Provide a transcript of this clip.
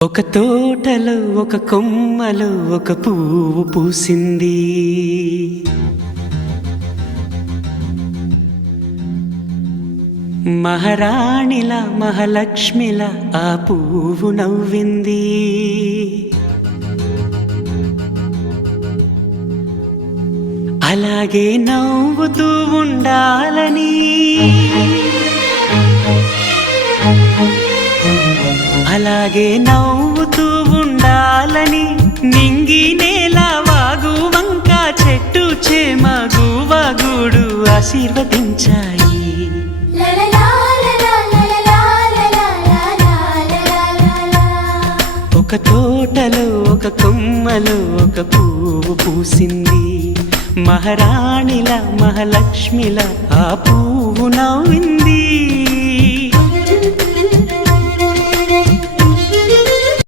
ఒక తోటలో ఒక కొమ్మలో ఒక పువ్వు పూసింది. మహారాణిలా మహాలక్ష్మిలా ఆ పువ్వు నవ్వింది. అలాగే నవ్వుతూ ఉండాలని, అలాగే నవ్వుతూ ఉండాలని నింగి నేల వాగు వంక చెట్టు చేమ గువగూడు ఆశీర్వదించాయి. ఒక తోటలో ఒక కొమ్మలో ఒక పువ్వు పూసింది. మహారాణిలా మహాలక్ష్మిలా ఆ పువ్వు నవ్వింది.